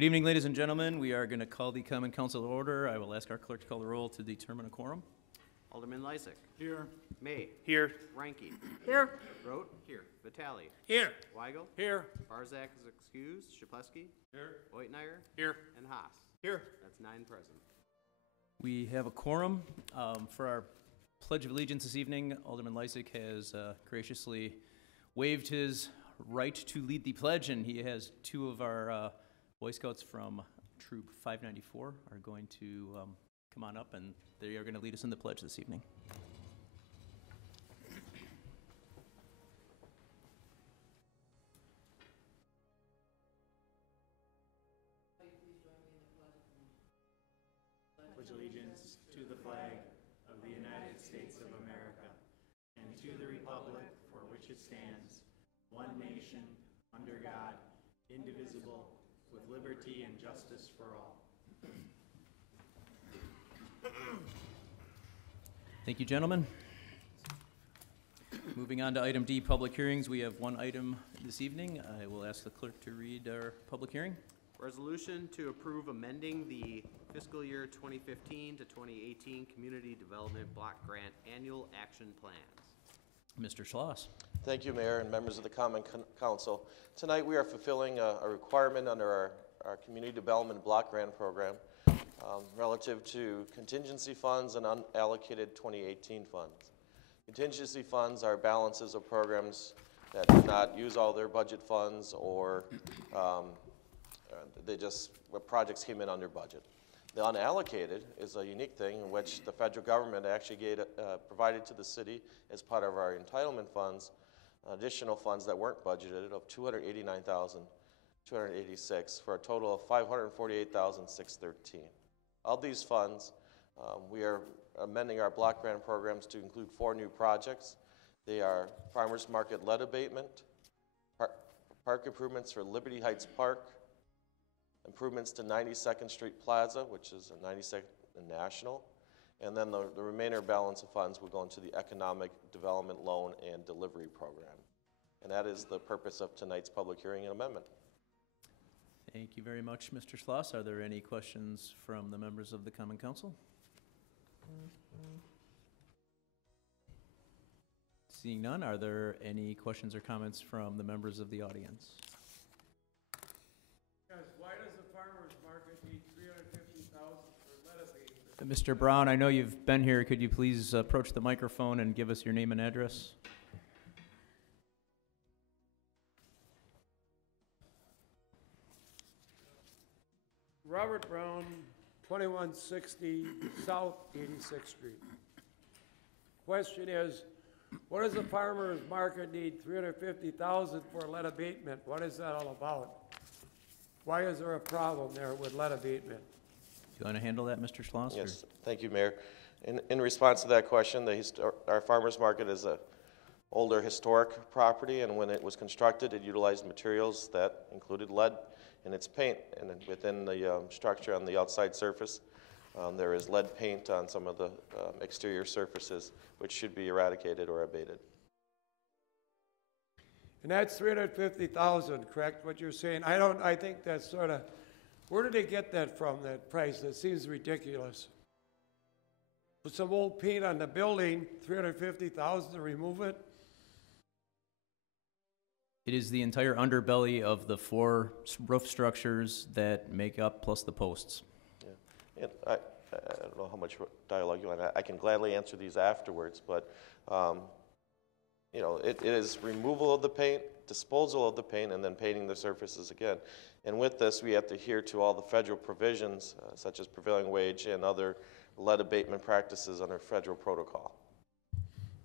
Good evening, ladies and gentlemen. We are going to call the Common Council to order. I will ask our clerk to call the roll to determine a quorum. Alderman Lysick. Here. May. Here. Reinke. Here. Rote. Here. Vitale. Here. Weigel. Here. Barzak is excused. Shapleski. Here. Oitmeyer. Here. And Haas. Here. That's 9 present. We have a quorum. For our Pledge of Allegiance this evening, Alderman Lysick has graciously waived his right to lead the pledge, and he has two of our Boy Scouts from Troop 594 are going to come on up, and they are going to lead us in the pledge this evening. Pledge allegiance to the flag of the United States of America and to the republic for which it stands, one nation, under God, indivisible, with liberty and justice for all. Thank you, gentlemen. Moving on to item D, public hearings. We have one item this evening. I will ask the clerk to read our public hearing. Resolution to approve amending the fiscal year 2015 to 2018 Community Development Block Grant Annual Action Plans. Mr. Schloss. Thank you, Mayor and members of the Common Council. Tonight we are fulfilling a requirement under our Community Development Block Grant Program relative to contingency funds and unallocated 2018 funds. Contingency funds are balances of programs that did not use all their budget funds, or projects came in under budget. The unallocated is a unique thing in which the federal government actually provided to the city as part of our entitlement funds, additional funds that weren't budgeted of $289,286 for a total of $548,613. Of these funds, we are amending our block grant programs to include 4 new projects. They are Farmers Market lead abatement, park improvements for Liberty Heights Park, improvements to 92nd Street Plaza, which is a 92nd and National, and then the remainder balance of funds will go into the Economic Development Loan and Delivery Program. And that is the purpose of tonight's public hearing and amendment. Thank you very much, Mr. Schloss. Are there any questions from the members of the Common Council? Seeing none, are there any questions or comments from the members of the audience? Why does the farmer's market need $350,000 for lead abatement? Mr. Brown, I know you've been here. Could you please approach the microphone and give us your name and address? Robert Brown, 2160 South 86th Street. Question is, what does the farmer's market need $350,000 for lead abatement? What is that all about? Why is there a problem there with lead abatement? Do you want to handle that, Mr. Schloss? Yes, thank you, Mayor. In response to that question, our farmers market is an older historic property, and when it was constructed, it utilized materials that included lead in its paint. And within the structure on the outside surface, there is lead paint on some of the exterior surfaces, which should be eradicated or abated. And that's $350,000, correct? What you're saying? I think that's sort of, where did they get that from, that price? That seems ridiculous. Put some old paint on the building, $350,000 to remove it? It is the entire underbelly of the 4 roof structures that make up, plus the posts. Yeah. I don't know how much dialogue you want. I can gladly answer these afterwards, but you know, it is removal of the paint, disposal of the paint, and then painting the surfaces again. And with this, we have to adhere to all the federal provisions, such as prevailing wage and other lead abatement practices under federal protocol.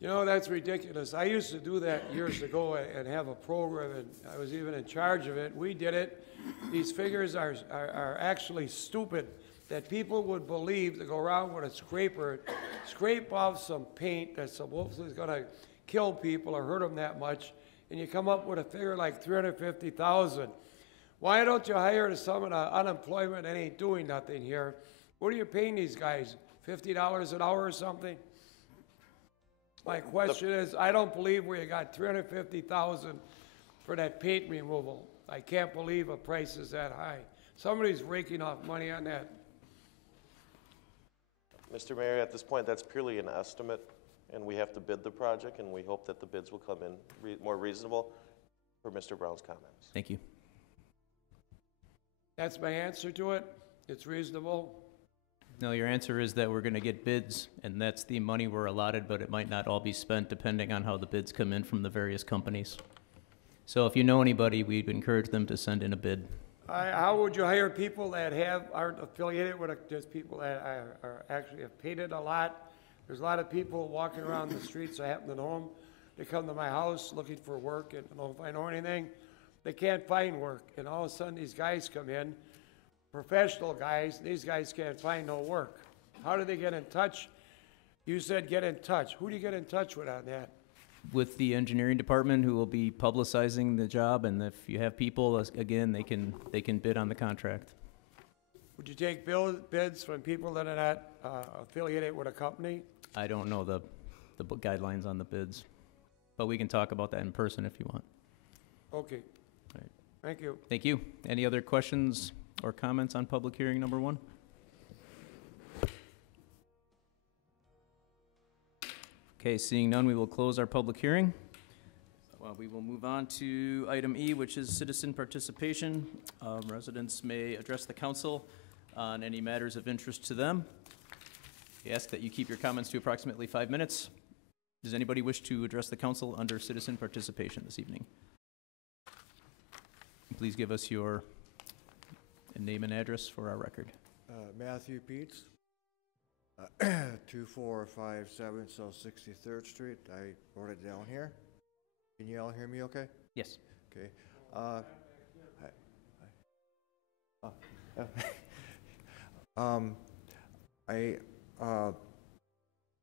You know, that's ridiculous. I used to do that years ago and have a program, and I was even in charge of it. We did it. These figures are actually stupid, that people would believe to go around with a scraper, scrape off some paint that supposedly is going to kill people or hurt them that much, and you come up with a figure like $350,000. Why don't you hire someone on unemployment and ain't doing nothing here? What are you paying these guys, $50 an hour or something? My question is, I don't believe we got $350,000 for that paint removal. I can't believe a price is that high. Somebody's raking off money on that. Mr. Mayor, at this point, that's purely an estimate, and we have to bid the project, and we hope that the bids will come in more reasonable for Mr. Brown's comments. Thank you. That's my answer to it. It's reasonable. No, your answer is that we're going to get bids, and that's the money we're allotted, but it might not all be spent depending on how the bids come in from the various companies. So if you know anybody, we'd encourage them to send in a bid. How would you hire people that aren't affiliated with, just people that are actually have paid it a lot? There's a lot of people walking around the streets, I happen to know them. They come to my house looking for work, and I don't know if I know anything. They can't find work, and all of a sudden these guys come in, professional guys, these guys can't find no work. How do they get in touch? You said get in touch. Who do you get in touch with on that? With the engineering department, who will be publicizing the job, and if you have people, again, they can bid on the contract. Would you take bids from people that are not affiliated with a company? I don't know the guidelines on the bids, but we can talk about that in person if you want. Okay. Right. Thank you. Thank you. Any other questions or comments on public hearing number 1? Okay, seeing none, we will close our public hearing. We will move on to item E, which is citizen participation. Residents may address the council on any matters of interest to them. We ask that you keep your comments to approximately 5 minutes. Does anybody wish to address the council under citizen participation this evening? Please give us your name and address for our record. Matthew Peets, 2457 South 63rd Street. I wrote it down here. Can you all hear me okay? Yes. Okay.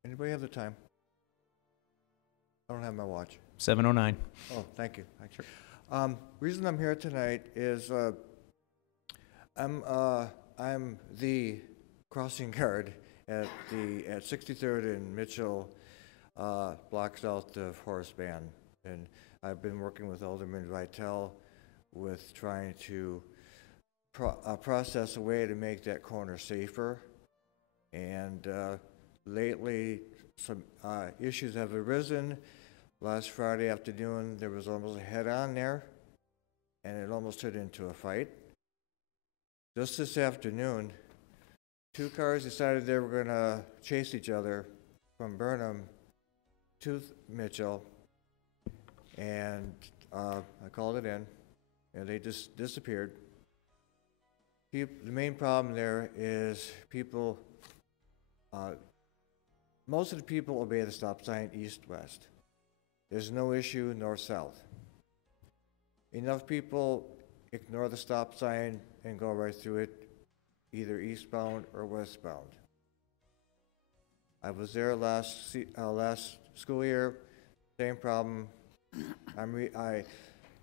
Anybody have the time? I don't have my watch. 7:09. Oh, thank you. Reason I'm here tonight is I'm the crossing guard at 63rd and Mitchell, block south of Horace Band, and I've been working with Alderman Vitale with trying to process a way to make that corner safer. And lately, some issues have arisen. Last Friday afternoon, there was almost a head-on there, and it almost turned into a fight. Just this afternoon, 2 cars decided they were going to chase each other from Burnham to Mitchell, and I called it in, and they just disappeared. The main problem there is people, most of the people obey the stop sign east-west. There's no issue north-south. Enough people ignore the stop sign and go right through it, either eastbound or westbound. I was there last school year, same problem.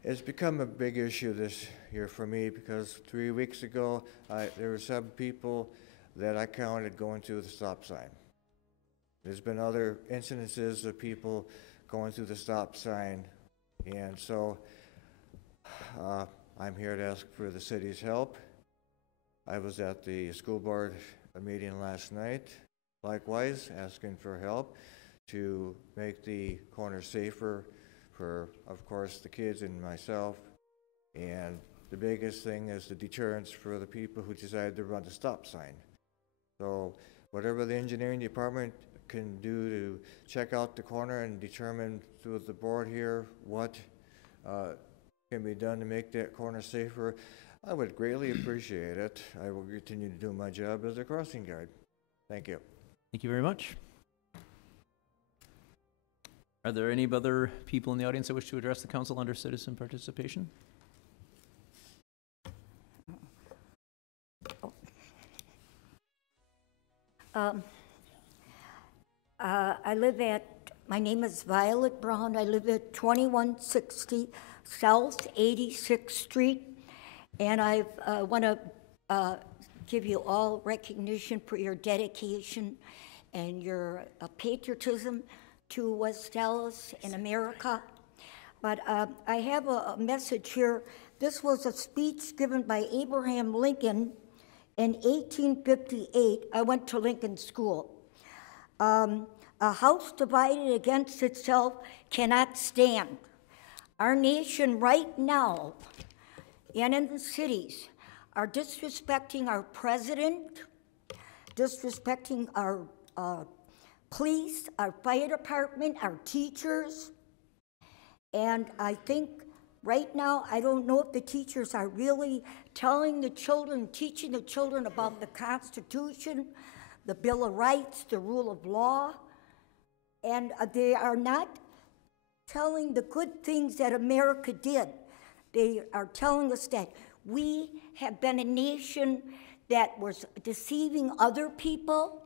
It's become a big issue this year for me because 3 weeks ago, there were 7 people that I counted going through the stop sign. There's been other incidences of people going through the stop sign, and so I'm here to ask for the city's help. I was at the school board meeting last night, likewise asking for help to make the corner safer for, of course, the kids and myself. And the biggest thing is the deterrence for the people who decide to run the stop sign. So whatever the engineering department can do to check out the corner and determine through the board here what can be done to make that corner safer, I would greatly appreciate it. I will continue to do my job as a crossing guard. Thank you. Thank you very much. Are there any other people in the audience that wish to address the council under citizen participation? My name is Violet Brown. I live at 2160 South 86th Street, and I want to give you all recognition for your dedication and your patriotism to West Dallas and America. But I have a message here This was a speech given by Abraham Lincoln in 1858. I went to Lincoln School. A house divided against itself cannot stand. Our nation right now and in the cities are disrespecting our president, disrespecting our police, our fire department, our teachers. And I think right now, I don't know if the teachers are really telling the children, teaching the children about the Constitution, the Bill of Rights, the rule of law, and they are not telling the good things that America did. They are telling us that we have been a nation that was deceiving other people,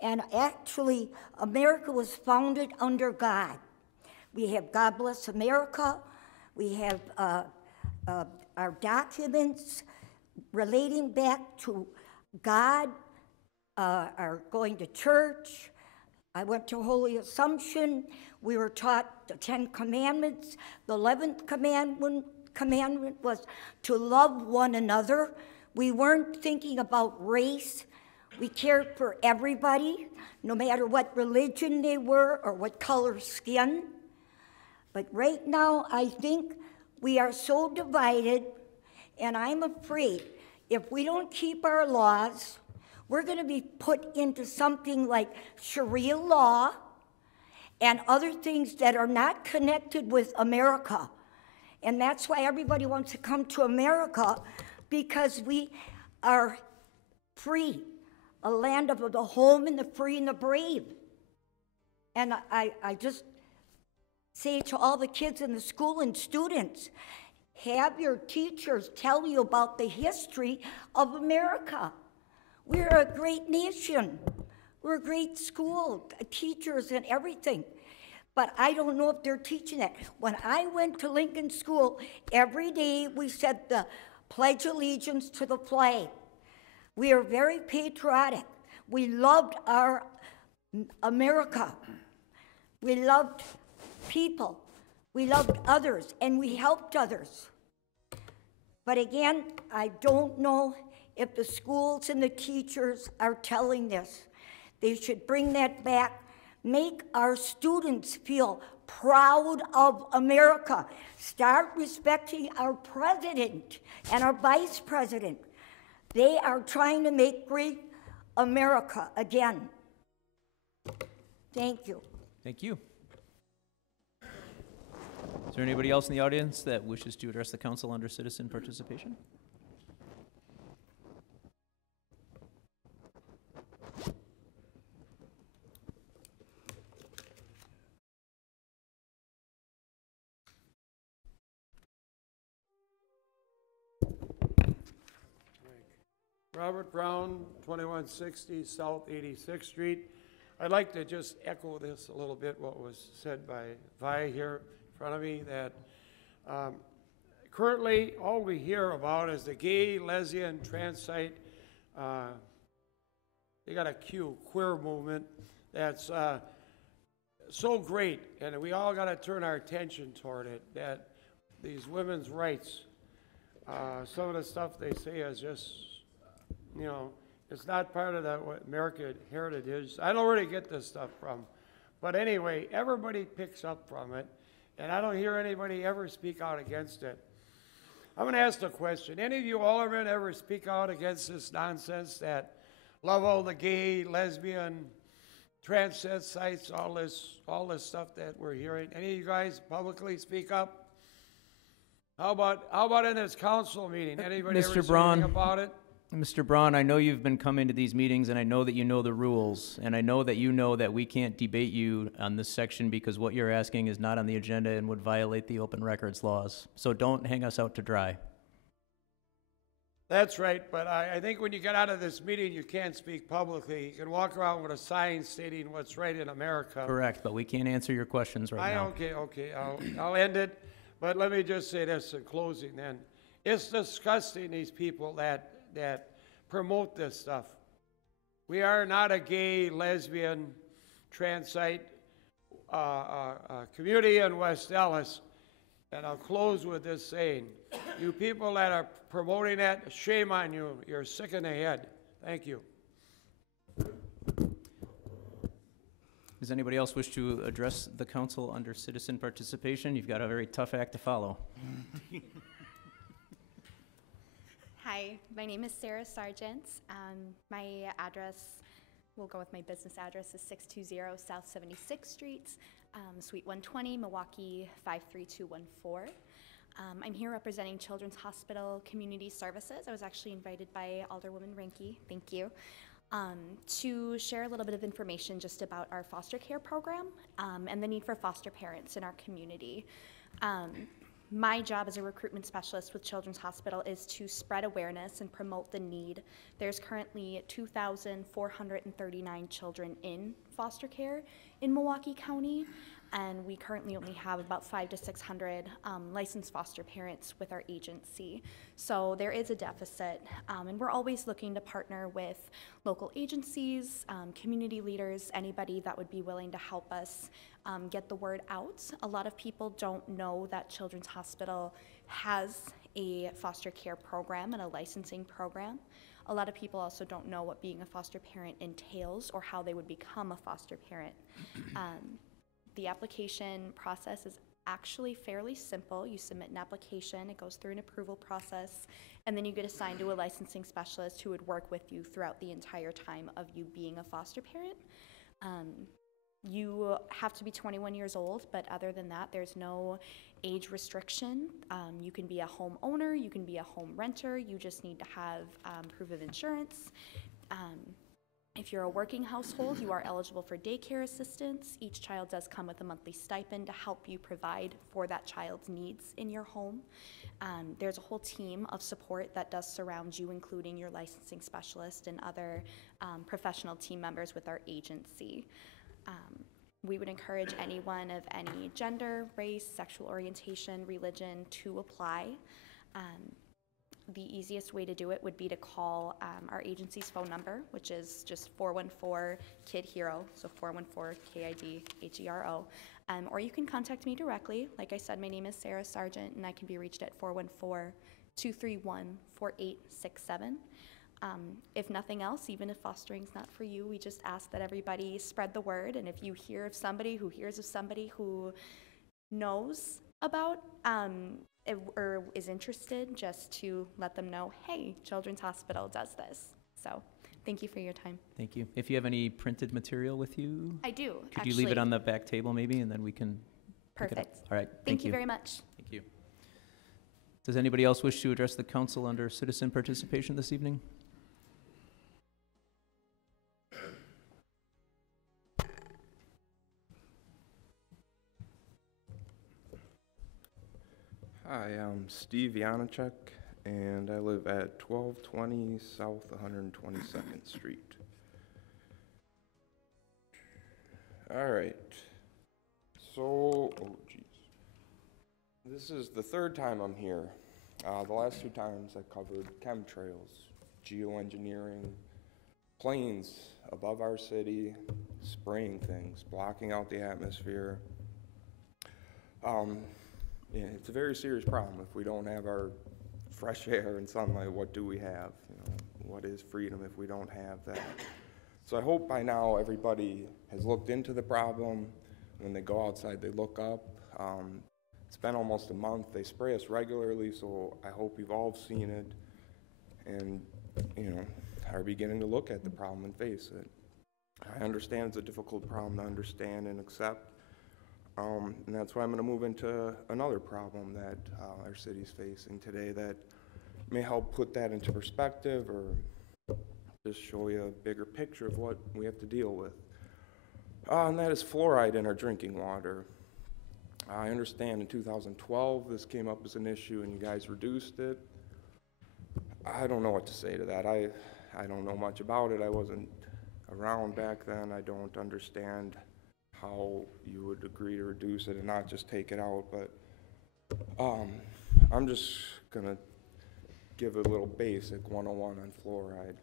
and actually, America was founded under God. We have God Bless America. We have our documents relating back to God, are going to church. I went to Holy Assumption. We were taught the 10 Commandments. The 11th commandment was to love one another. We weren't thinking about race. We cared for everybody, no matter what religion they were or what color skin. But right now, I think we are so divided, and I'm afraid if we don't keep our laws, we're going to be put into something like Sharia law and other things that are not connected with America. And that's why everybody wants to come to America, because we are free, a land of the home and the free and the brave. And I just say to all the kids in the school and students, have your teachers tell you about the history of America. We're a great nation. We're a great school, teachers and everything. But I don't know if they're teaching that. When I went to Lincoln School, every day we said the Pledge Allegiance to the flag. We are very patriotic. We loved our America. We loved people. We loved others, and we helped others. But again, I don't know if the schools and the teachers are telling this. They should bring that back. Make our students feel proud of America. Start respecting our president and our vice president. They are trying to make great America again. Thank you. Thank you. Is there anybody else in the audience that wishes to address the council under citizen participation? Robert Brown, 2160 South 86th Street. I'd like to just echo this a little bit, what was said by Vi here in front of me, that currently all we hear about is the gay, lesbian, transite, they got a queer movement that's so great, and we all got to turn our attention toward it, that these women's rights, some of the stuff they say is just, you know, it's not part of the American heritage. I don't know where to get this stuff from. But anyway, everybody picks up from it, and I don't hear anybody ever speak out against it. I'm going to ask a question. Any of you aldermen ever speak out against this nonsense that love all the gay, lesbian, transcend sites, all this stuff that we're hearing? Any of you guys publicly speak up? How about in this council meeting? Anybody ever say anything about it? Mr. Braun, I know you've been coming to these meetings, and I know that you know the rules, and I know that you know that we can't debate you on this section because what you're asking is not on the agenda and would violate the open records laws. So don't hang us out to dry. That's right, but I think when you get out of this meeting, you can't speak publicly. You can walk around with a sign stating what's right in America. Correct, but we can't answer your questions right now. Okay, I'll end it, but let me just say this in closing then. It's disgusting, these people that promote this stuff. We are not a gay, lesbian, transite community in West Allis. And I'll close with this saying, You people that are promoting that, shame on you. You're sick in the head. Thank you. Does anybody else wish to address the council under citizen participation? You've got a very tough act to follow. Hi, my name is Sarah Sargent. My address, we'll go with my business address, is 620 South 76th Street, Suite 120, Milwaukee 53214. I'm here representing Children's Hospital Community Services. I was actually invited by Alderwoman Ranke, thank you, to share a little bit of information just about our foster care program and the need for foster parents in our community. My job as a recruitment specialist with Children's Hospital is to spread awareness and promote the need. There's currently 2,439 children in foster care in Milwaukee County, and we currently only have about 500 to 600 licensed foster parents with our agency. So there is a deficit, and we're always looking to partner with local agencies, community leaders, anybody that would be willing to help us get the word out. A lot of people don't know that Children's Hospital has a foster care program and a licensing program. A lot of people also don't know what being a foster parent entails or how they would become a foster parent. The application process is actually fairly simple. You submit an application, it goes through an approval process, and then you get assigned to a licensing specialist who would work with you throughout the entire time of you being a foster parent. You have to be 21 years old, but other than that, there's no age restriction. You can be a homeowner, you can be a home renter, you just need to have proof of insurance. If you're a working household, you are eligible for daycare assistance. Each child does come with a monthly stipend to help you provide for that child's needs in your home. There's a whole team of support that does surround you, including your licensing specialist and other professional team members with our agency. We would encourage anyone of any gender, race, sexual orientation, religion to apply. The easiest way to do it would be to call our agency's phone number, which is just 414-KID-HERO, so 414-KID-HERO. Or you can contact me directly. Like I said, my name is Sarah Sargent, and I can be reached at 414-231-4867. If nothing else, even if fostering's not for you, we just ask that everybody spread the word, and if you hear of somebody who hears of somebody who knows about or is interested, just to let them know, hey, Children's Hospital does this. So thank you for your time. Thank you. If you have any printed material with you? I do, Could you leave it on the back table maybe, and then we can pick it up? Perfect. All right, Thank you very much. Thank you. Does anybody else wish to address the council under citizen participation this evening? Hi, I'm Steve Janacek, and I live at 1220 South 122nd Street. All right, so, oh geez. This is the third time I'm here. The last two times I covered chemtrails, geoengineering, planes above our city, spraying things, blocking out the atmosphere. Yeah, it's a very serious problem. If we don't have our fresh air and sunlight, what do we have? You know, what is freedom if we don't have that? So I hope by now everybody has looked into the problem. When they go outside, they look up. It's been almost a month. They spray us regularly, so I hope you've all seen it and, you know, are beginning to look at the problem and face it. I understand it's a difficult problem to understand and accept. And that's why I'm going to move into another problem that our city's facing today that may help put that into perspective or just show you a bigger picture of what we have to deal with. And that is fluoride in our drinking water. I understand in 2012 this came up as an issue and you guys reduced it. I don't know what to say to that. I don't know much about it. I wasn't around back then. I don't understand how you would agree to reduce it and not just take it out, but I'm just gonna give a little basic 101 on fluoride.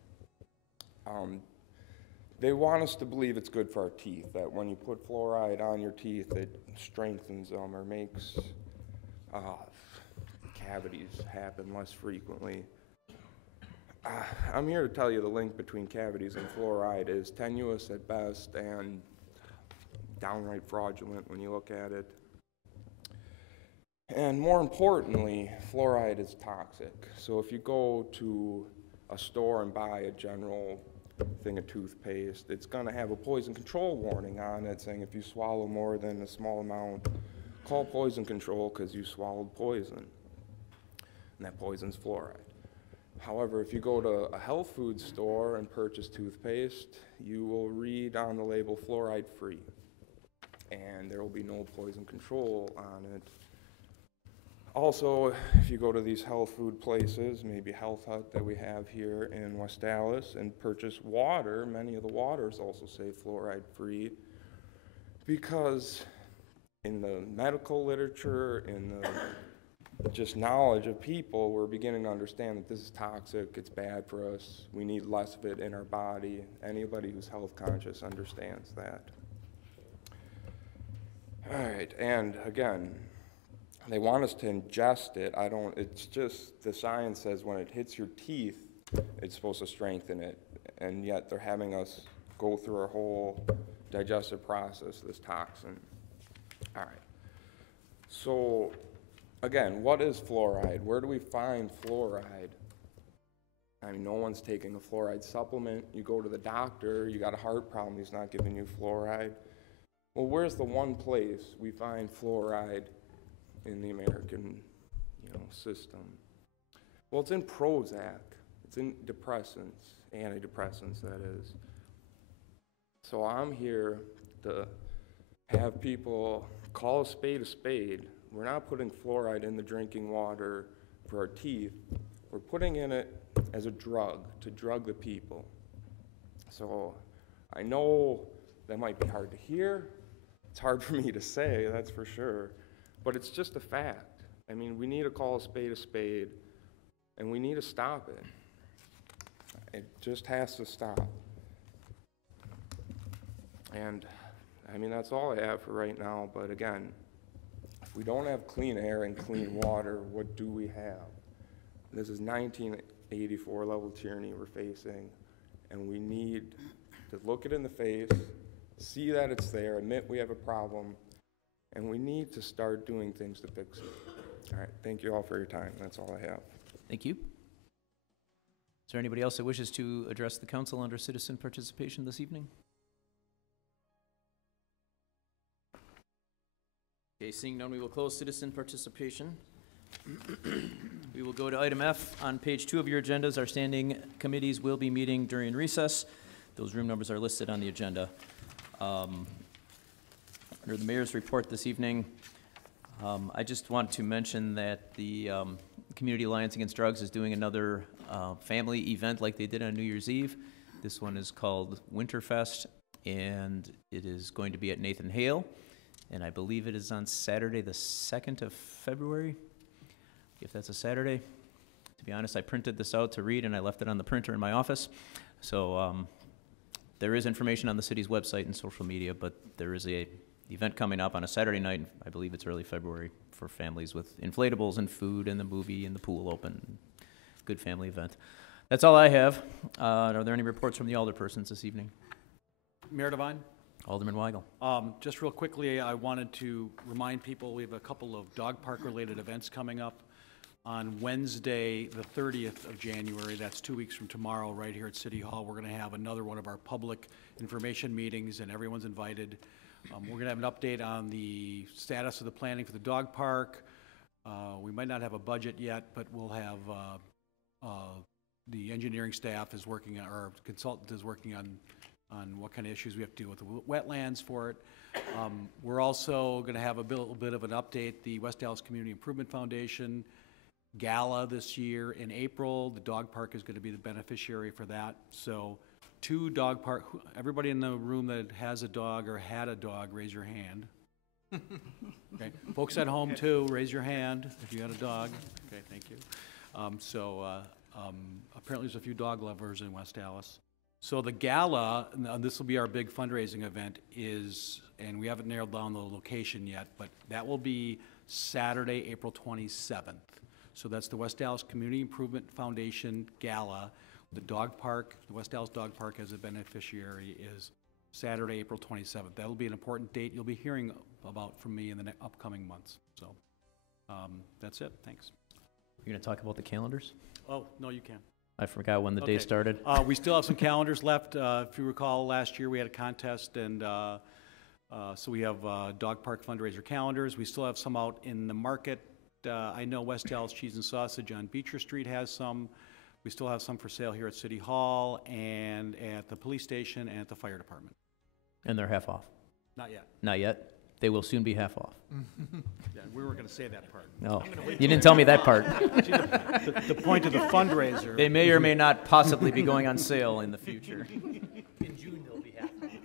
They want us to believe it's good for our teeth, that when you put fluoride on your teeth, it strengthens them or makes cavities happen less frequently. I'm here to tell you the link between cavities and fluoride is tenuous at best and downright fraudulent when you look at it. And more importantly, fluoride is toxic. So if you go to a store and buy a general thing of toothpaste, it's going to have a poison control warning on it saying if you swallow more than a small amount, call poison control because you swallowed poison. And that poison's fluoride. However, if you go to a health food store and purchase toothpaste, you will read on the label fluoride free. And there will be no poison control on it. Also, if you go to these health food places, maybe Health Hut that we have here in West Dallas, and purchase water, many of the waters also say fluoride free, because in the medical literature, in the just knowledge of people, we're beginning to understand that this is toxic, it's bad for us, we need less of it in our body. Anybody who's health conscious understands that. All right, and again, they want us to ingest it. It's just, the science says when it hits your teeth, it's supposed to strengthen it, and yet they're having us go through our whole digestive process, this toxin. All right, so again, what is fluoride? Where do we find fluoride? I mean, no one's taking a fluoride supplement. You go to the doctor, you got a heart problem, he's not giving you fluoride. Well, where's the one place we find fluoride in the American, system? Well, it's in Prozac. It's in depressants, antidepressants, that is. So I'm here to have people call a spade a spade. We're not putting fluoride in the drinking water for our teeth. We're putting in it as a drug, to drug the people. So I know that might be hard to hear. It's hard for me to say, that's for sure. But it's just a fact. I mean, we need to call a spade, and we need to stop it. It just has to stop. And, I mean, that's all I have for right now, but again, if we don't have clean air and clean water, what do we have? This is 1984 level tyranny we're facing, and we need to look it in the face, see that it's there, admit we have a problem, and we need to start doing things to fix it. All right, thank you all for your time. That's all I have. Thank you. Is there anybody else that wishes to address the council under citizen participation this evening? Okay, seeing none, we will close citizen participation. We will go to item F. On page 2 of your agendas, our standing committees will be meeting during recess. Those room numbers are listed on the agenda. Under the mayor's report this evening, I just want to mention that the Community Alliance Against Drugs is doing another family event like they did on New Year's Eve. This one is called Winterfest, and it is going to be at Nathan Hale, and I believe it is on Saturday the 2nd of February, if that's a Saturday. To be honest, I printed this out to read, and I left it on the printer in my office. So there is information on the city's website and social media, but there is a event coming up on a Saturday night, I believe it's early February, for families with inflatables and food and the movie and the pool open. Good family event. That's all I have. Are there any reports from the alderpersons this evening? Mayor Devine? Alderman Weigel. Just real quickly, I wanted to remind people we have a couple of dog park related events coming up on Wednesday, the 30th of January. That's 2 weeks from tomorrow, right here at City Hall. We're going to have another one of our public information meetings, and everyone's invited. We're going to have an update on the status of the planning for the dog park. We might not have a budget yet, but we'll have the engineering staff is working on, or consultant is working on what kind of issues we have to deal with the wetlands for it. We're also going to have a little bit of an update. The West Dallas Community Improvement Foundation Gala this year in April. The dog park is going to be the beneficiary for that. So 2 dog park, everybody in the room that has a dog or had a dog, raise your hand. Okay. Folks at home too, raise your hand if you had a dog. Okay, thank you. Apparently there's a few dog lovers in West Dallas. So the gala, and this will be our big fundraising event, is, and we haven't narrowed down the location yet, but that will be Saturday, April 27th. So that's the West Dallas Community Improvement Foundation Gala. The dog park, the West Dallas Dog Park as a beneficiary is Saturday, April 27th. That'll be an important date you'll be hearing about from me in the upcoming months. So that's it. Thanks. You're going to talk about the calendars? Oh, no, you can. I forgot when the day Okay. started. We still have some calendars left. If you recall, last year we had a contest, and so we have dog park fundraiser calendars. We still have some out in the market. I know West Dallas Cheese and Sausage on Beecher Street has some. We still have some for sale here at City Hall and at the police station and at the fire department. And they're half off? Not yet. Not yet? They will soon be half off. Yeah, we weren't going to say that part. No, you didn't tell me that part. See, the point of the fundraiser. They may or may not possibly be going on sale in the future. In June, they'll be happy.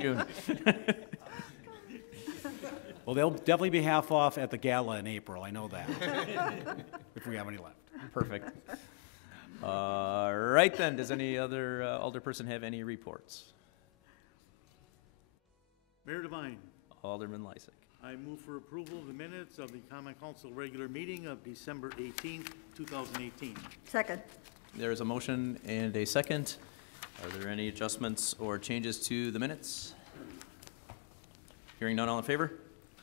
June. Well, they'll definitely be half off at the gala in April. I know that. If we have any left. Perfect. Right then, does any other alderperson have any reports? Mayor Devine, Alderman Lysick. I move for approval of the minutes of the Common Council regular meeting of December 18th, 2018. Second. There is a motion and a second. Are there any adjustments or changes to the minutes? Hearing none, all in favor?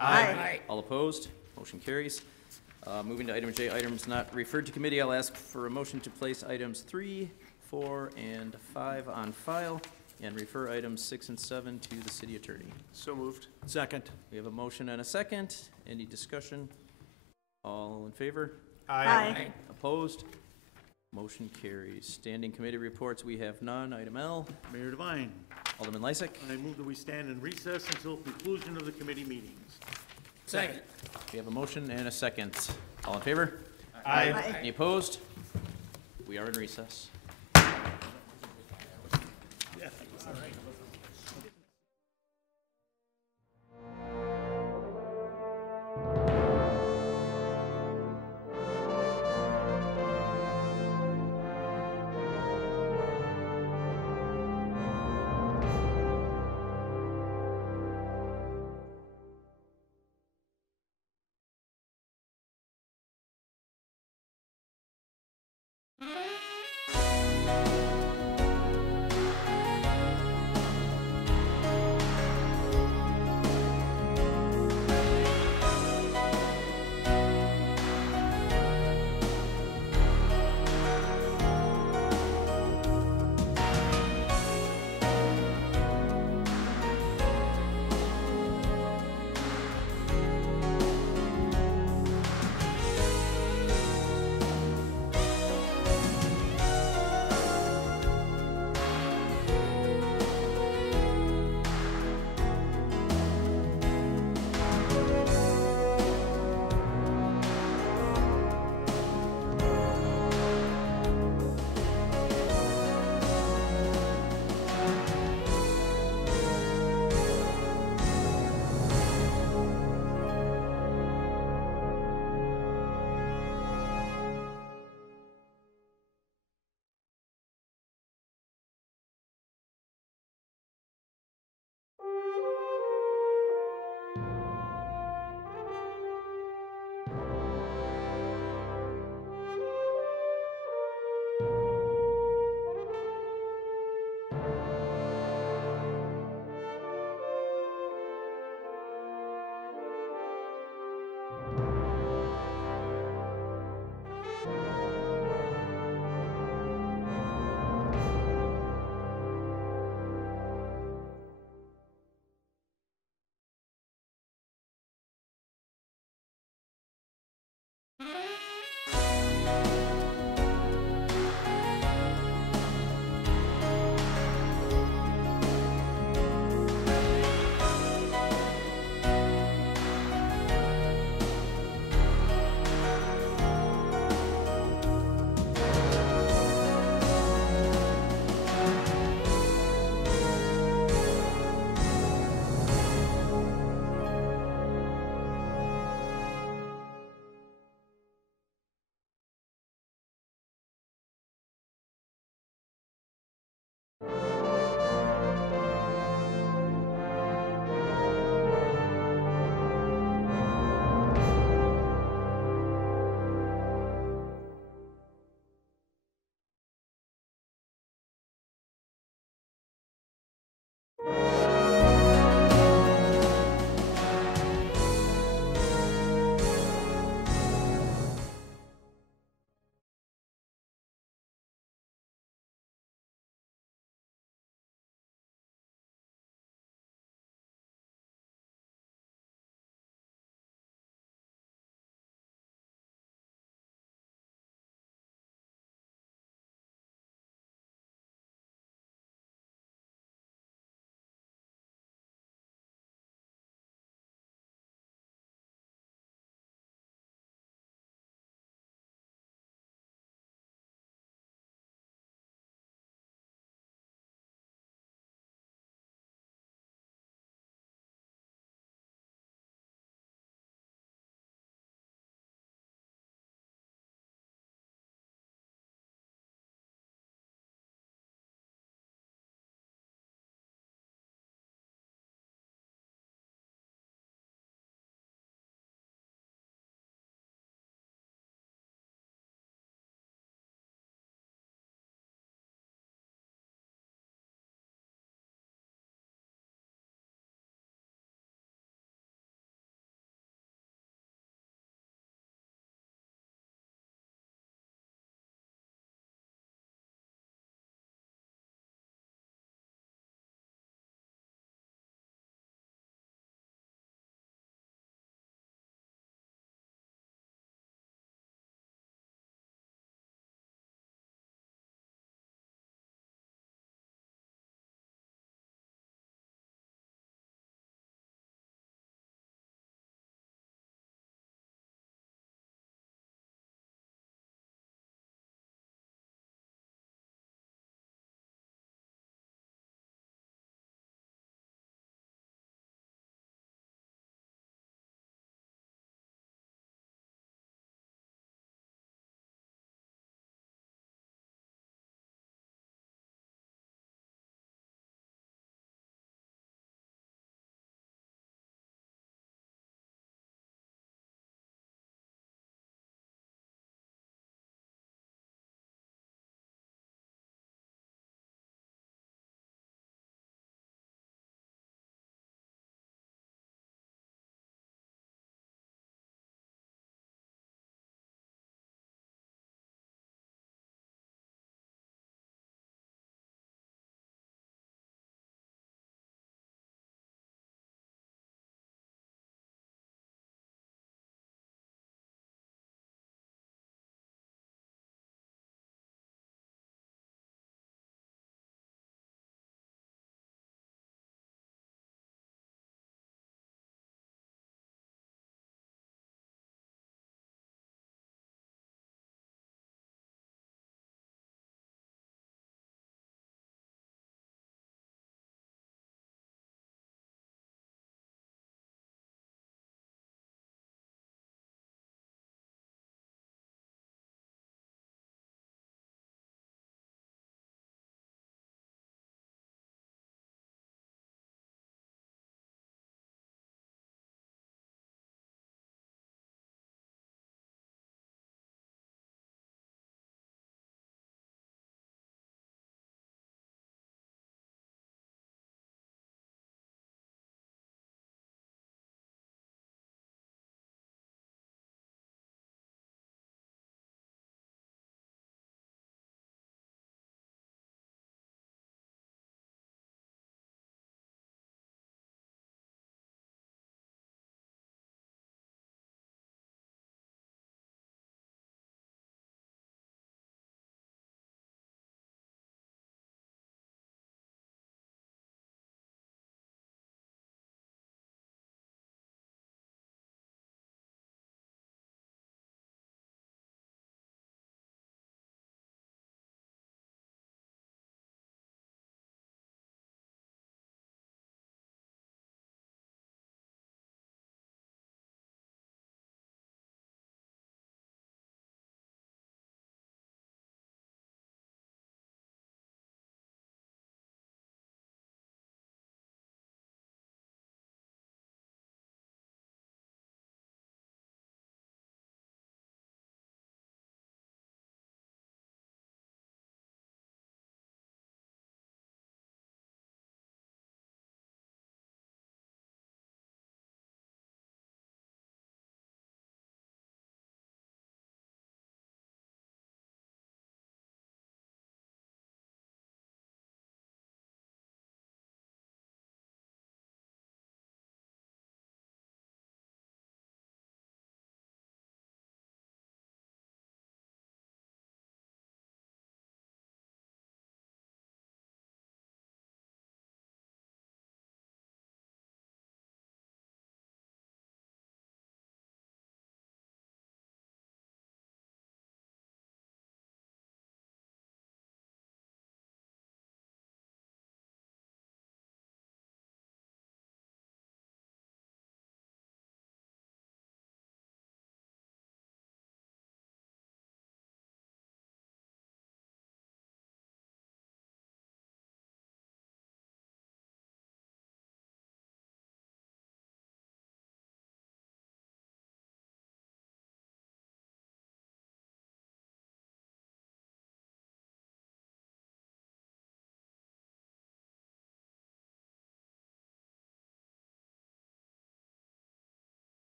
Aye. All opposed? Motion carries. Moving to item J, items not referred to committee, I'll ask for a motion to place items 3, 4, and 5 on file and refer items 6 and 7 to the city attorney. So moved. Second. We have a motion and a second. Any discussion? All in favor? Aye. Opposed? Motion carries. Standing committee reports, we have none. Item L, Mayor Devine, Alderman Lysick. I move that we stand in recess until conclusion of the committee meetings. Second. We have a motion and a second. All in favor? Aye. Any opposed? We are in recess.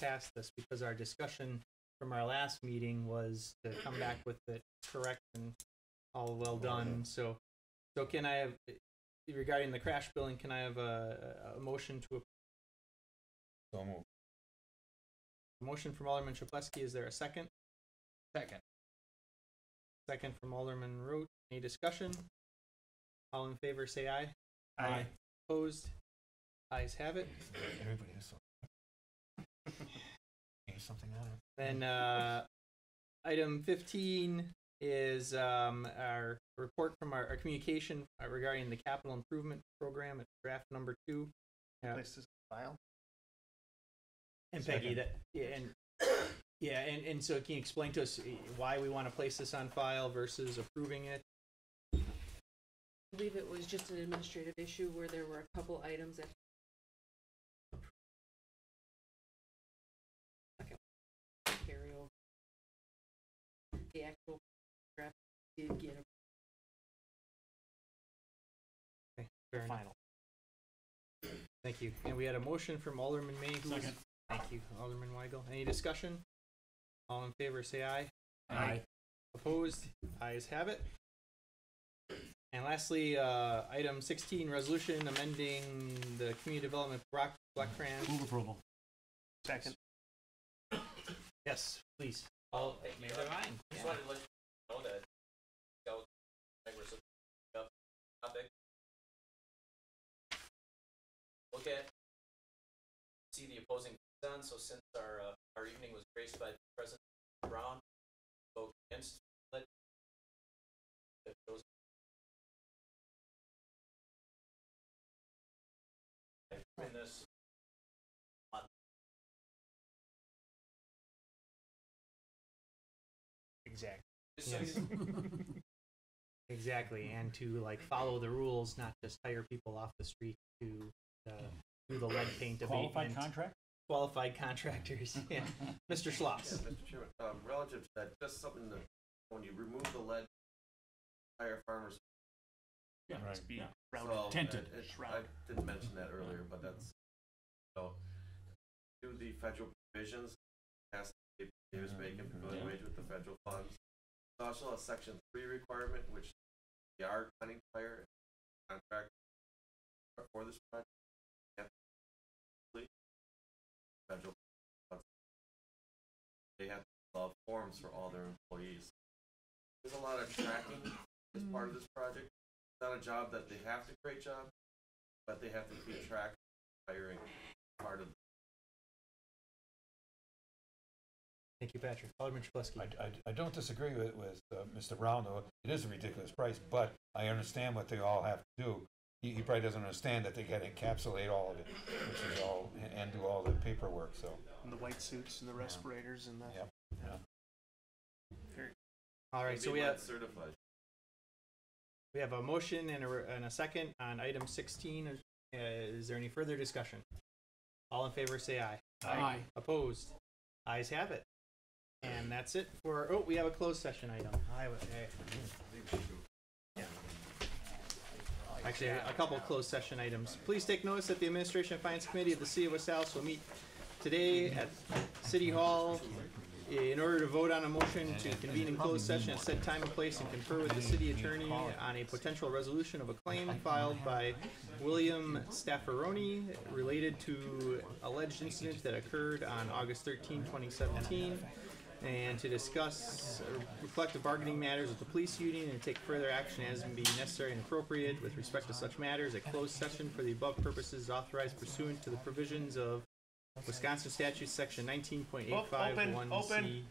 pass this because our discussion from our last meeting was to come back with it correct and all well done. So can I have, regarding the crash billing, can I have a motion to So moved. a motion from Alderman Chapletsky? Is there a second? Second. Second from Alderman Root. Any discussion? All in favor, say aye. Aye. Opposed? Ayes have it. Everybody has something. Ain't something on it. Then item 15 is our report from our communication regarding the capital improvement program at draft number 2. Place this file. And Peggy, and so can you explain to us why we want to place this on file versus approving it? I believe it was just an administrative issue where there were a couple items that carry over. The actual draft did get Okay, fair enough. Thank you. And we had a motion from Alderman May. Second. Thank you, Alderman Weigel. Any discussion? All in favor, say aye. Aye. Opposed? Ayes have it. And lastly, item 16, resolution amending the community development block grant. Move approval. Second. Yes, please. All, Mayor Devine. Just wanted to let you know that we're up topic. Look at, see the opposing on. So since our evening was graced by President Brown, vote against it. If those in this month. Exactly. Yes. Exactly, and to like follow the rules, not just hire people off the street to do the lead paint abatement. Qualified contract? Qualified contractors, yeah. Mr. Schloss. Yeah, Mr. Chairman, relative to that, just something that, when you remove the lead, hire farmers. Yeah, right. Be So, routed. Tinted. I didn't mention that earlier, but that's, so, do the federal provisions, has to be making prevailing wage with the federal funds. There's also a section 3 requirement, which they are planning to hire contract for this project. Federal funds. They have to fill out forms for all their employees. There's a lot of tracking as part of this project. It's not a job that they have to create job, but they have to keep track of hiring part of. Thank you, Patrick. Alderman Chapletsky. I don't disagree with Mr. Brown, though. It is a ridiculous price, but I understand what they all have to do. He probably doesn't understand that they got to encapsulate all of it, which is all, and do all the paperwork, so. And the white suits and the respirators and the. Yeah, yeah. Very. All right, so we have certified. We have a motion and a second on item 16. Is there any further discussion? All in favor, say aye. Aye. Opposed? Ayes have it. And that's it for. Oh, we have a closed session item. Actually, a couple closed session items. Please take notice that the Administration and Finance Committee of the City of West Allis will meet today at City Hall in order to vote on a motion to convene in closed session at said time and place and confer with the city attorney on a potential resolution of a claim filed by William Staffaroni related to alleged incident that occurred on August 13, 2017. And to discuss collective bargaining matters with the police union and take further action as may be necessary and appropriate with respect to such matters. A closed session for the above purposes is authorized pursuant to the provisions of Wisconsin Statute Section 19.851C.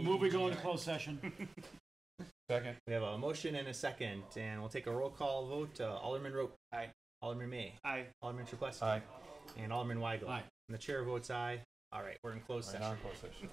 Move we go into closed session. Second. We have a motion and a second, and we'll take a roll call vote. Alderman Rope. Aye. Alderman May. Aye. Alderman Chapletsky. Aye. And Alderman Weigel. Aye. And the chair votes aye. All right, we're in closed session. Closed session.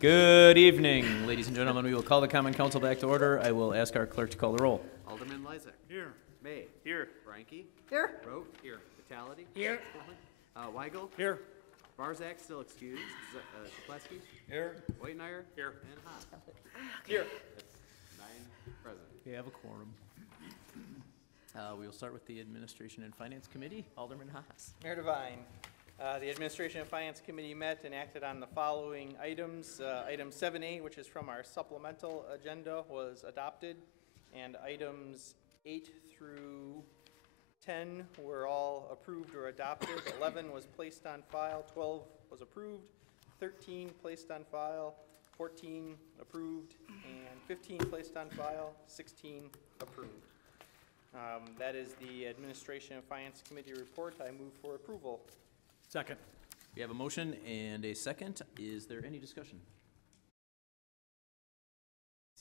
Good evening, ladies and gentlemen. We will call the Common Council back to order. I will ask our clerk to call the roll. Alderman Lysick. Here. May. Here. Frankie. Here. Rote. Here. Vitality. Here. Weigel. Here. Barzak still excused. Zaplesky. Here. Whitenayer. Here. And Haas. Here. That's 9 present. We have a quorum. We will start with the Administration and Finance Committee. Alderman Haas. Mayor Devine, the Administration and Finance Committee met and acted on the following items. Item 7A, which is from our supplemental agenda, was adopted, and items 8 through 10 were all approved or adopted. 11 was placed on file, 12 was approved, 13 placed on file, 14 approved, and 15 placed on file, 16 approved. That is the Administration and Finance Committee report. I move for approval. Second. We have a motion and a second. Is there any discussion?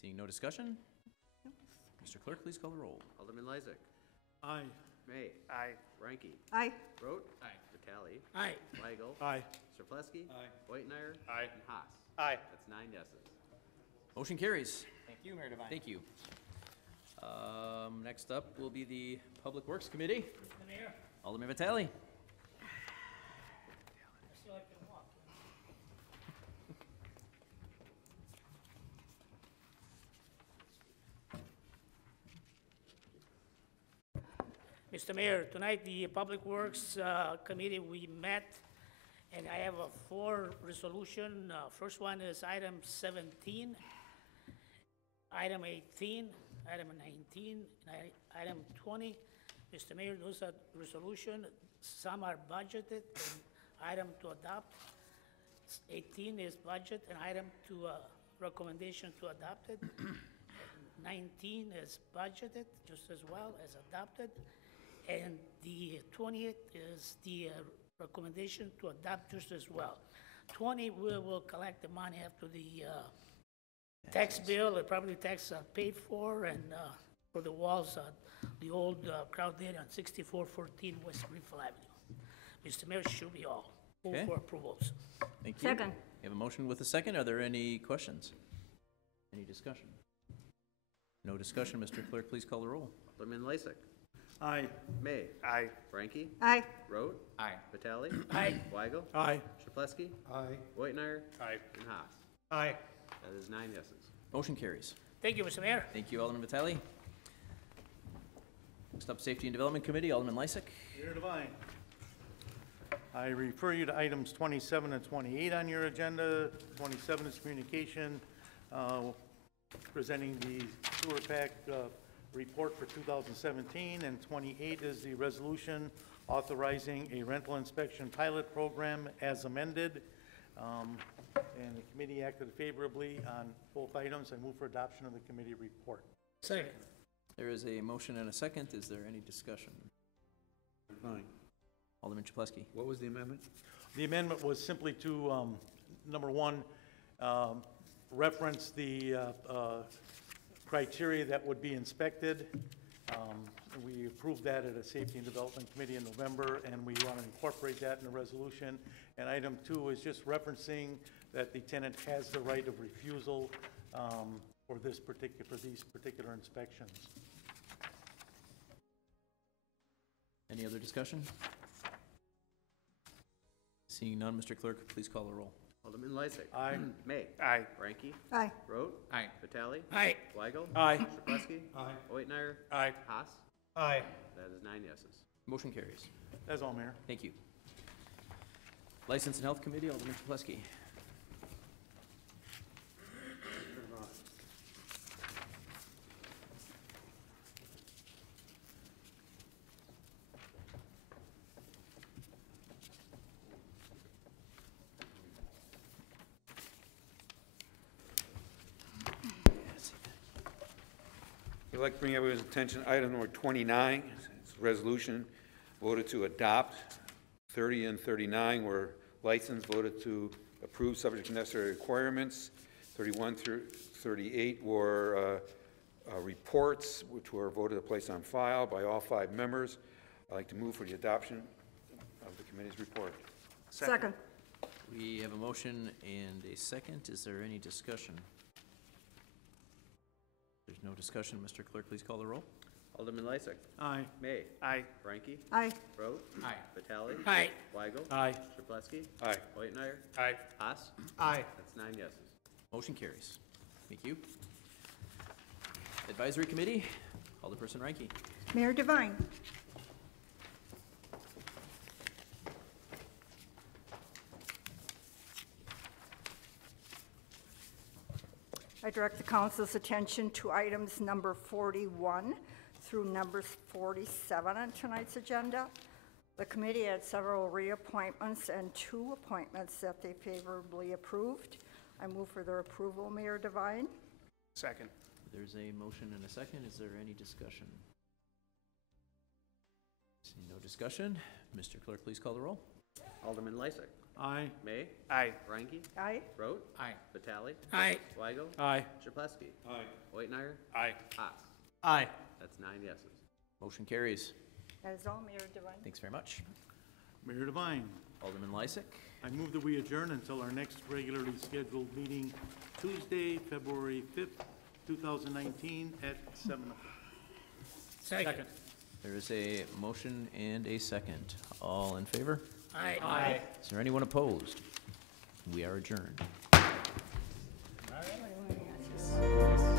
Seeing no discussion? Mr. Clerk, please call the roll. Alderman Lysick. Aye. May. Aye. Frankie. Aye. Rote. Aye. Vitale. Aye. Weigel. Aye. Zaplesky. Aye. Whitenayer. Aye. And Haas. Aye. That's 9 yeses. Motion carries. Thank you, Mayor Devine. Thank you. Next up will be the Public Works Committee. Alderman Vitale. Mr. Mayor, tonight the Public Works Committee, we met, and I have 4 resolution. First one is item 17, item 18, item 19, and item 20. Mr. Mayor, those are resolution. Some are budgeted, and item to adopt. 18 is budget, and item to recommendation to adopt it. 19 is budgeted, just as well as adopted. And the 20th is the recommendation to adopt just as well. 20, we will collect the money after the tax bill, the property tax paid for, and for the walls, the old crowd there on 6414 West Greenfield Avenue. Mr. Mayor, should be all. Move Okay. for approvals. Thank you. Second. We have a motion with a second. Are there any questions? Any discussion? No discussion. Mr. Clerk, please call the roll. Alderman Lysick. Aye. May. Aye. Frankie. Aye. Rote. Aye. Vitale. Aye. Weigel. Aye. Zaplesky. Aye. Whitenayer. Aye. And Haas. Aye. That is 9 yeses. Motion carries. Thank you, Mr. Mayor. Thank you, Alderman Vitale. Next up, Safety and Development Committee, Alderman Lysick. Mayor Devine, I refer you to items 27 and 28 on your agenda. 27 is communication, presenting the sewer pack report for 2017, and 28 is the resolution authorizing a rental inspection pilot program as amended. And the committee acted favorably on both items. I move for adoption of the committee report. Second. There is a motion and a second. Is there any discussion? Fine. Alderman Chaplesky. What was the amendment? The amendment was simply to, number one, reference the criteria that would be inspected. We approved that at a Safety and Development Committee in November, and we want to incorporate that in the resolution. And item 2 is just referencing that the tenant has the right of refusal for these particular inspections. Any other discussion? Seeing none, Mr. Clerk, please call the roll. Alderman Lysick. Aye. May. Aye. Frankie. Aye. Rote. Aye. Vitale. Aye. Weigel. Aye. Zaplesky. Aye. Whitenayer. Aye. Haas. Aye. That is 9 yeses. Motion carries. That's all, Mayor. Thank you. License and Health Committee, Alderman Chaplesky. I'd like to bring everyone's attention, item number 29, it's a resolution voted to adopt. 30 and 39 were licensed, voted to approve subject to necessary requirements. 31 through 38 were reports, which were voted to place on file by all 5 members. I'd like to move for the adoption of the committee's report. Second. We have a motion and a second. Is there any discussion? There's no discussion. Mr. Clerk, please call the roll. Alderman Lysick. Aye. May. Aye. Frankie. Aye. Rote. Aye. Vitale. Aye. Weigel. Aye. Chapletsky. Aye. Whitener. Aye. Haas. Aye. That's 9 yeses. Motion carries. Thank you. Advisory Committee, Alderperson Reinke. Mayor Devine. I direct the council's attention to items number 41 through numbers 47 on tonight's agenda. The committee had several reappointments and 2 appointments that they favorably approved. I move for their approval, Mayor Devine. Second. There's a motion and a second. Is there any discussion? Seeing no discussion, Mr. Clerk, please call the roll. Alderman Lysick. Aye. May. Aye. Frankie. Aye. Rote. Aye. Vitale. Aye. Weigel. Aye. Chapletsky. Aye. Whitener. Aye. Haas. Aye. That's 9 yeses. Motion carries. That is all, Mayor Devine. Thanks very much. Mayor Devine, Alderman Lysick. I move that we adjourn until our next regularly scheduled meeting, Tuesday, February 5th, 2019, at 7 o'clock. Second. There is a motion and a second. All in favor? Aye. Aye. Is there anyone opposed? We are adjourned. Yes.